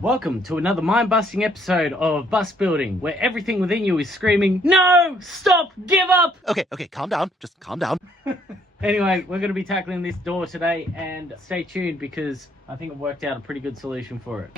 Welcome to another mind-busting episode of Bus Building, where everything within you is screaming, no, stop, give up! Okay, calm down. Just calm down. Anyway, we're going to be tackling this door today, and stay tuned because I think I've worked out a pretty good solution for it.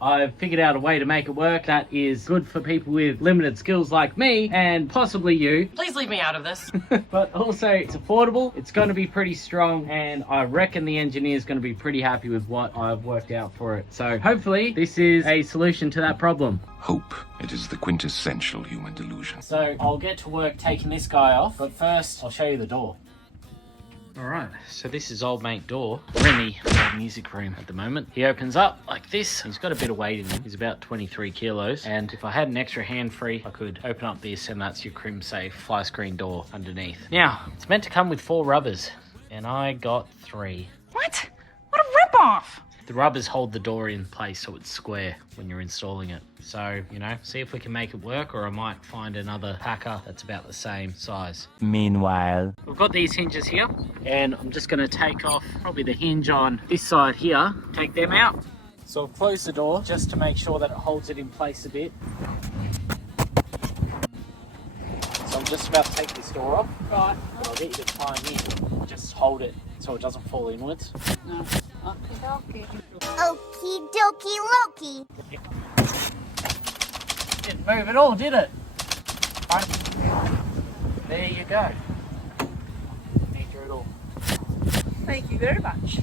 I've figured out a way to make it work that is good for people with limited skills like me and possibly you. Please leave me out of this. But also it's affordable, it's going to be pretty strong, and I reckon the engineer's going to be pretty happy with what I've worked out for it. So hopefully this is a solution to that problem. Hope. It is the quintessential human delusion. So I'll get to work taking this guy off, but first I'll show you the door. Alright, so this is old mate door. We're in the old music room at the moment. He opens up like this. He's got a bit of weight in him. He's about 23 kilos. And if I had an extra hand free, I could open up this, and that's your crim safe fly screen door underneath. Now, it's meant to come with 4 rubbers, and I got 3. What? What a ripoff! The rubbers hold the door in place so it's square when you're installing it. So, see if we can make it work, or I might find another packer that's about the same size. Meanwhile, We've got these hinges here, and I'm just going to take off probably the hinge on this side here, take them out. So I've closed the door just to make sure that it holds it in place a bit. So I'm just about to take this door off. Right. But I'll get you to try and just hold it so it doesn't fall inwards. No. Okie dokie Loki. Didn't move at all, did it? Right. There you go. Need your little. Thank you very much.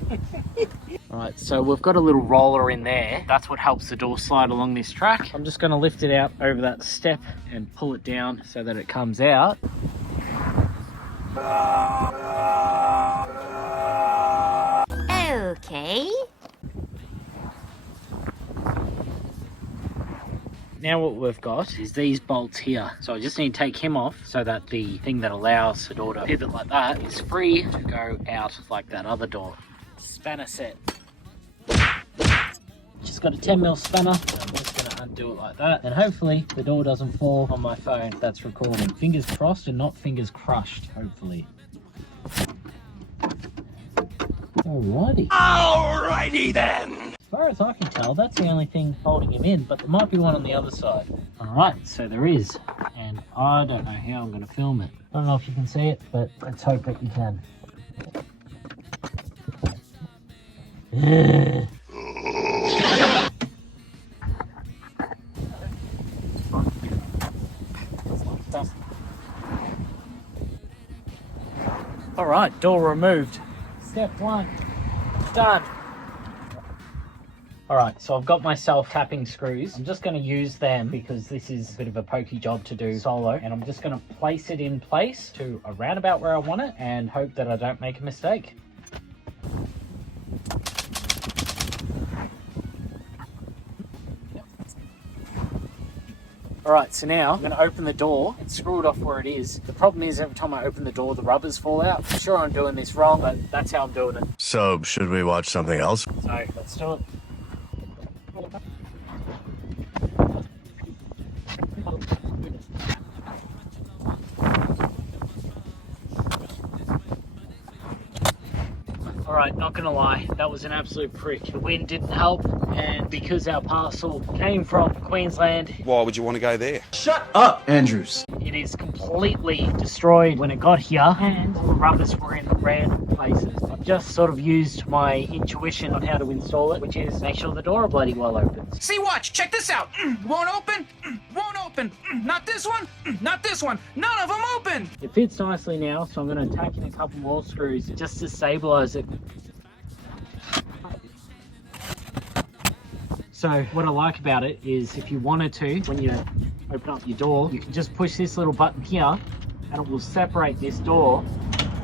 Alright, so we've got a little roller in there. That's what helps the door slide along this track. I'm just going to lift it out over that step and pull it down so that it comes out. Okay. Now what we've got is these bolts here. So I just need to take him off so that the thing that allows the door to pivot like that is free to go out like that other door. Spanner set. Just got a 10mm spanner. I'm just going to undo it like that. And hopefully the door doesn't fall on my phone that's recording. Fingers crossed and not fingers crushed, hopefully. Alrighty then. As far as I can tell, that's the only thing holding him in, but there might be one on the other side. Alright, so there is. And I don't know how I'm going to film it. I don't know if you can see it, but let's hope that you can. Alright, door removed. Step 1, done. Alright, so I've got my self-tapping screws. I'm just going to use them because this is a bit of a pokey job to do solo. And I'm just going to place it in place to around about where I want it and hope that I don't make a mistake. Alright, so now I'm going to open the door and screw it off where it is. The problem is every time I open the door, the rubbers fall out. I'm sure I'm doing this wrong, but that's how I'm doing it. So, should we watch something else? So, let's do it. Alright, not gonna lie, that was an absolute prick. The wind didn't help, and because our parcel came from Queensland, Why would you want to go there? Shut up, Andrews. it is completely destroyed when it got here, and all the rubbers were in random places. I've just sort of used my intuition on how to install it, which is make sure the door bloody well opens. See, watch. Check this out. Won't open. Won't open. Not this one. Not this one. None of them open. It fits nicely now, so I'm going to tack in a couple more screws just to stabilize it. So what I like about it is if you wanted to, when you open up your door, you can just push this little button here and it will separate this door,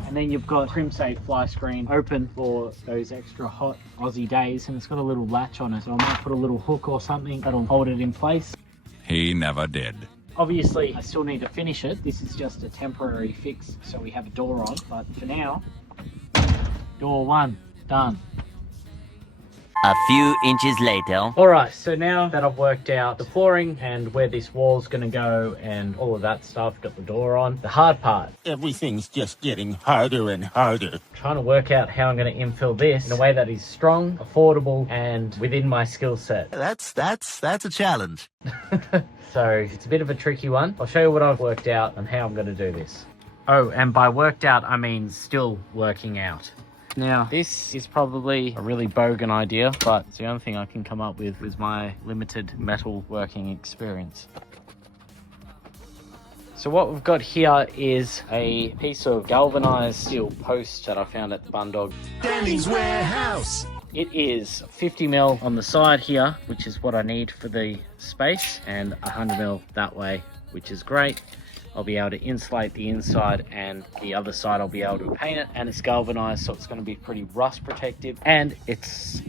and then you've got crim safe fly screen open for those extra hot Aussie days, and it's got a little latch on it, so I might put a little hook or something that'll hold it in place. He never did. Obviously, I still need to finish it. This is just a temporary fix, so we have a door on. But for now, door one, done. A few inches later. Alright, so now that I've worked out the flooring and where this wall's going to go and all of that stuff, got the door on, the hard part. Everything's just getting harder and harder. Trying to work out how I'm going to infill this in a way that is strong, affordable, and within my skill set. That's a challenge. So it's a bit of a tricky one. I'll show you what I've worked out and how I'm going to do this. Oh, and by worked out, I mean still working out. Now, this is probably a really bogan idea, but it's the only thing I can come up with my limited metal working experience. So what we've got here is a piece of galvanized steel post that I found at the Bundog. Danny's warehouse. It is 50mm on the side here, which is what I need for the space, and 100mm that way, which is great. I'll be able to insulate the inside, and the other side I'll be able to paint it, and it's galvanized, so it's going to be pretty rust protective, and it's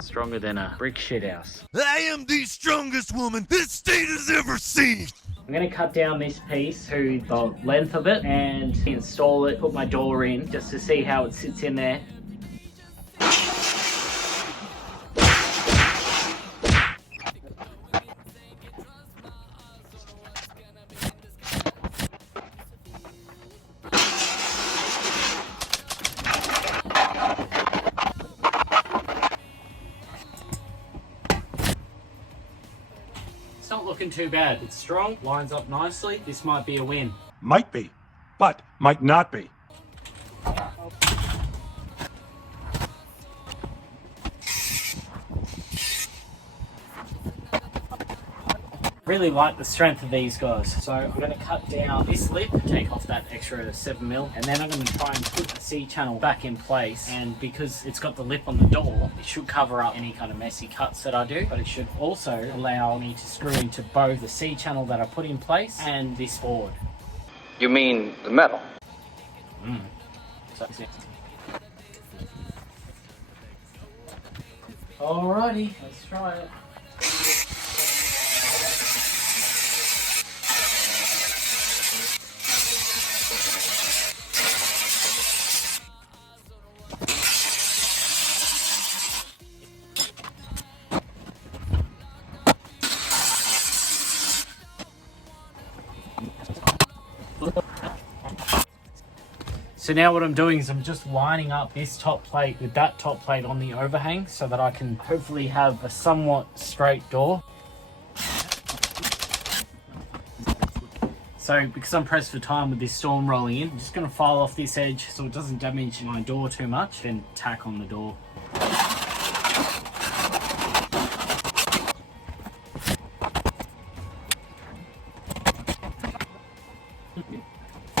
stronger than a brick shit house. I am the strongest woman this state has ever seen. I'm going to cut down this piece to the length of it and install it, put my door in just to see how it sits in there. It's not looking too bad. It's strong, lines up nicely. This might be a win. Might be, but might not be. Really like the strength of these guys. So I'm going to cut down this lip, take off that extra 7mm, and then I'm going to try and put the C-channel back in place. And because it's got the lip on the door, it should cover up any kind of messy cuts that I do, but it should also allow me to screw into both the C-channel that I put in place and this board. You mean the metal? So, alrighty, let's try it. So now what I'm doing is I'm just lining up this top plate with that top plate on the overhang so that I can hopefully have a somewhat straight door. So because I'm pressed for time with this storm rolling in, I'm just going to file off this edge so it doesn't damage my door too much, then tack on the door.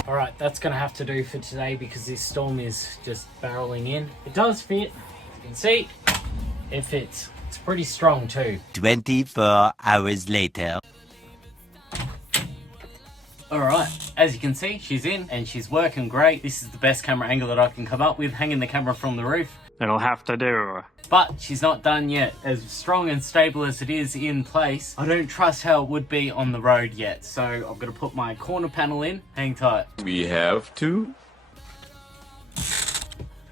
Alright, that's going to have to do for today because this storm is just barreling in. It does fit, you can see, it fits. It's pretty strong too. 24 hours later. Alright, as you can see, she's in and she's working great. This is the best camera angle that I can come up with, hanging the camera from the roof. It'll have to do. But she's not done yet. As strong and stable as it is in place, I don't trust how it would be on the road yet. So I'm going to put my corner panel in. Hang tight. We have to.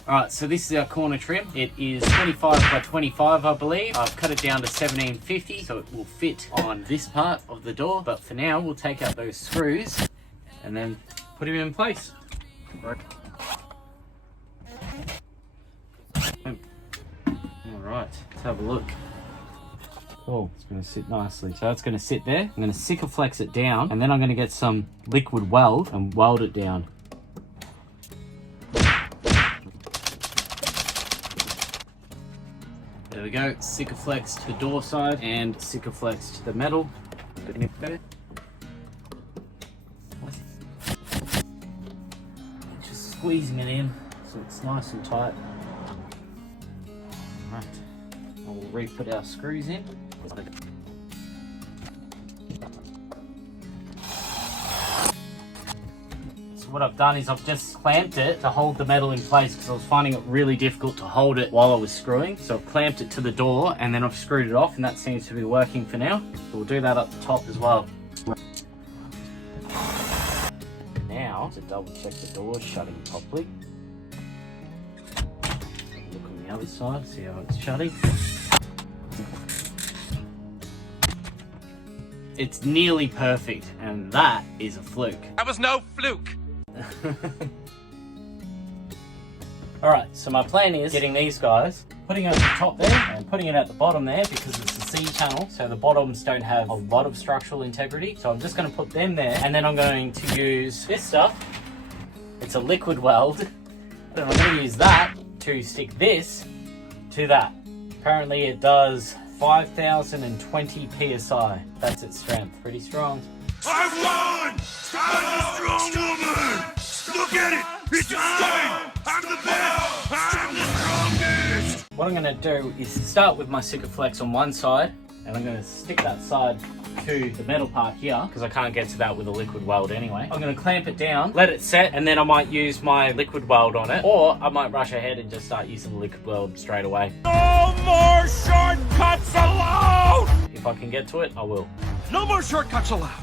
Alright, so this is our corner trim. It is 25 by 25, I believe. I've cut it down to 1750, so it will fit on this part of the door. But for now, we'll take out those screws and then put him in place. Right. Alright, let's have a look. Oh, it's going to sit nicely. So it's going to sit there. I'm going to Sikaflex it down, and then I'm going to get some liquid weld and weld it down. There we go. Sikaflex to the door side and Sikaflex to the metal. Just squeezing it in so it's nice and tight. Right, we'll re-put our screws in. So what I've done is I've just clamped it to hold the metal in place because I was finding it really difficult to hold it while I was screwing. So I've clamped it to the door and then I've screwed it off, and that seems to be working for now. So we'll do that up the top as well. now to double check the door shutting properly. Look on the other side, see how it's shutting. It's nearly perfect, and that is a fluke. That was no fluke. Alright, so my plan is getting these guys, putting it at the top there, and putting it at the bottom there because it's a C channel, so the bottoms don't have a lot of structural integrity. So I'm just going to put them there, and then I'm going to use this stuff. It's a liquid weld, and I'm going to use that to stick this to that. Apparently it does 5,020 PSI. That's its strength. Pretty strong. I won! I'm a strong woman! Look at it! It's insane! I'm the best! I'm the strongest! What I'm going to do is start with my Sikaflex on one side, and I'm going to stick that side to the metal part here, because I can't get to that with a liquid weld anyway. I'm going to clamp it down, let it set, and then I might use my liquid weld on it, or I might rush ahead and just start using the liquid weld straight away. No more shortcuts allowed! If I can get to it, I will. No more shortcuts allowed!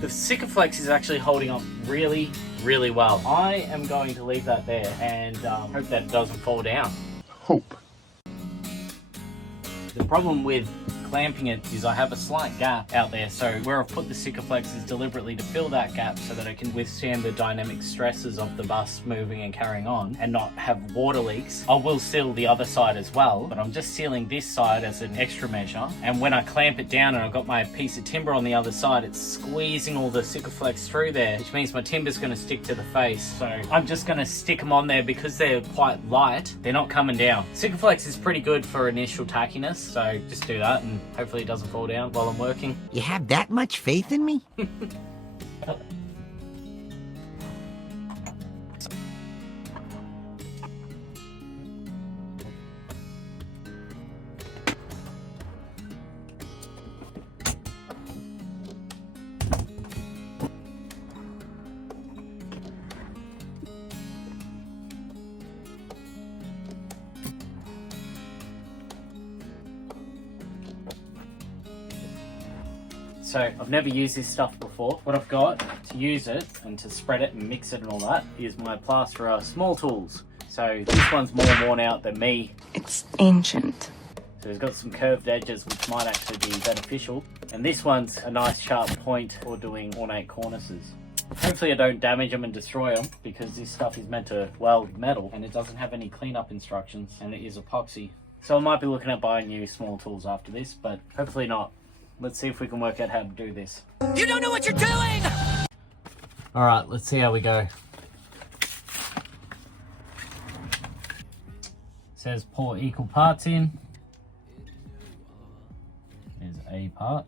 The Sikaflex is actually holding up really, really well. I am going to leave that there and hope that it doesn't fall down. Hope. The problem with clamping it is I have a slight gap out there, so where I've put the Sikaflex is deliberately to fill that gap so that it can withstand the dynamic stresses of the bus moving and carrying on and not have water leaks. I will seal the other side as well, but I'm just sealing this side as an extra measure, and when I clamp it down and I've got my piece of timber on the other side, it's squeezing all the Sikaflex through there, which means my timber's going to stick to the face. So I'm just going to stick them on there because they're quite light. They're not coming down. Sikaflex is pretty good for initial tackiness, so just do that and hopefully it doesn't fall down while I'm working. You have that much faith in me? So I've never used this stuff before. What I've got to use it and to spread it and mix it and all that is my plasterer small tools. So this one's more worn out than me. It's ancient. So it's got some curved edges which might actually be beneficial. And this one's a nice sharp point for doing ornate cornices. Hopefully I don't damage them and destroy them because this stuff is meant to weld metal and it doesn't have any cleanup instructions and it is epoxy. So I might be looking at buying new small tools after this, but hopefully not. Let's see if we can work out how to do this. You don't know what you're doing! All right, let's see how we go. Says pour equal parts in. There's a part.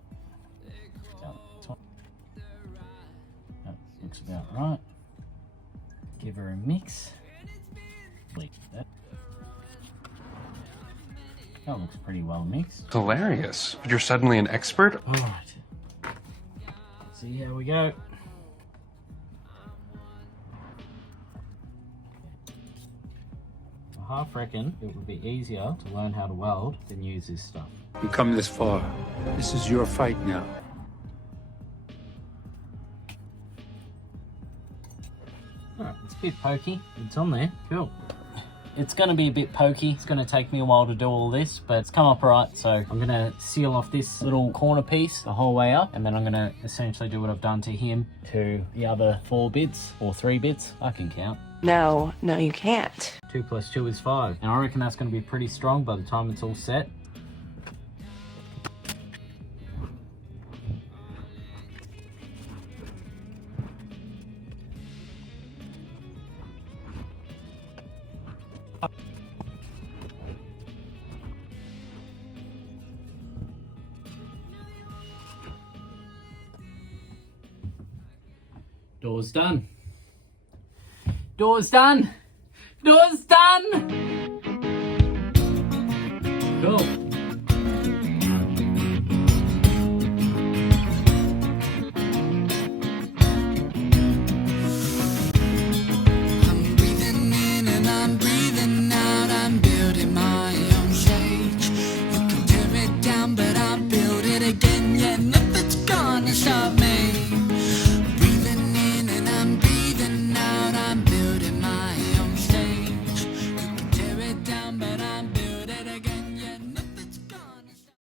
That looks about right. Give her a mix. That looks pretty well mixed. Hilarious. You're suddenly an expert? All right. See how we go. I half reckon it would be easier to learn how to weld than use this stuff. You come this far. This is your fight now. Alright, it's a bit pokey. It's on there. Cool. It's going to be a bit pokey. It's going to take me a while to do all this, but it's come up right. So I'm going to seal off this little corner piece the whole way up, and then I'm going to essentially do what I've done to him to the other 4 bits or 3 bits. I can count. No, you can't. 2 + 2 is 5. And I reckon that's going to be pretty strong by the time it's all set. Door's done. Door's done. Door's done. Cool.